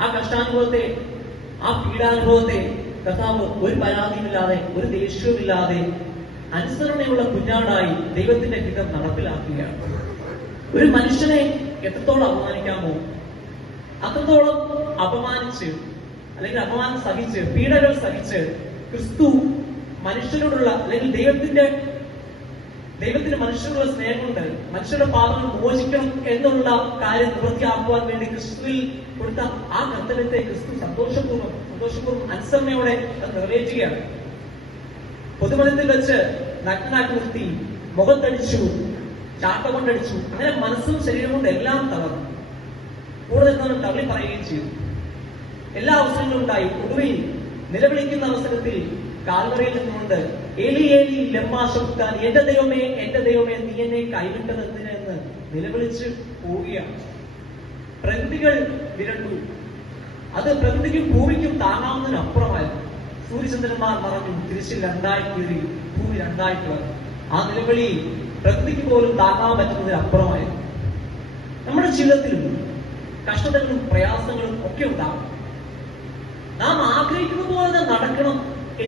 ആ കഷ്ടാനുഭവത്തെ, ആ പീഡാനുഭവത്തെ കർത്താവ് ഒരു പരാതിയുമില്ലാതെ, ഒരു ദേഷ്യവുമില്ലാതെ അനുസരണയുള്ള കുഞ്ഞാടായി ദൈവത്തിന്റെ ഹിതം നടപ്പിലാക്കുകയാണ്. ഒരു മനുഷ്യനെ എത്രത്തോളം അപമാനിക്കാമോ അത്രത്തോളം അപമാനിച്ച്, അല്ലെങ്കിൽ അപമാനം സഹിച്ച്, പീഡകൾ സഹിച്ച് ക്രിസ്തു മനുഷ്യരോടുള്ള, അല്ലെങ്കിൽ ദൈവത്തിന് മനുഷ്യരുടെ സ്നേഹം കൊണ്ട് മനുഷ്യരുടെ പാപങ്ങൾ മോചിക്കണം എന്നുള്ള കാര്യം നിവൃത്തിയാക്കുവാൻ വേണ്ടി ക്രിസ്തുവിൽ കൊടുത്ത ആ കർത്തവ്യത്തെ ക്രിസ്തു സന്തോഷപൂർവ്വം അനുസരണയോടെ നിറവേറ്റുകയാണ്. പൊതുമലത്തിൽ വെച്ച് നഗ്നാക്കി നിർത്തി, മുഖത്തടിച്ചു, ചാട്ട കൊണ്ടടിച്ചു, അങ്ങനെ മനസ്സും ശരീരം കൊണ്ട് എല്ലാം തളർന്നു. കൂടുതൽ തള്ളി പറയുകയും ചെയ്തു. എല്ലാ അവസരങ്ങളും ഉണ്ടായി. ഒടുവിൽ നിലവിളിക്കുന്ന അവസരത്തിൽ കാൽവറിയിൽ നിന്നുകൊണ്ട് ഏലി ഏലി ലമ്മാ ശബ്ദാൻ, എന്റെ ദൈവമേ നീ എന്നെ കൈവിട്ടത് എന്തിനെന്ന് നിലവിളിച്ച് പോവുകയാണ്. പ്രകൃതികൾ വിരണ്ടു. അത് പ്രകൃതിക്കും ഭൂമിക്കും താങ്ങാവുന്നതിനപ്പുറമായിരുന്നു. സൂര്യചന്ദ്രന്മാർ മറഞ്ഞു, തിരിച്ചിൽ രണ്ടായി കീറി, ഭൂമി രണ്ടായിട്ട് വന്നു. ആ നിലവിളി പ്രകൃതിക്ക് പോലും താങ്ങാൻ പറ്റുന്നതിനപ്പുറമായിരുന്നു. നമ്മുടെ ജീവിതത്തിലും കഷ്ടതകളും പ്രയാസങ്ങളും ഒക്കെ ഉണ്ടാകും. നാം ആഗ്രഹിക്കുന്ന പോലെ നടക്കണം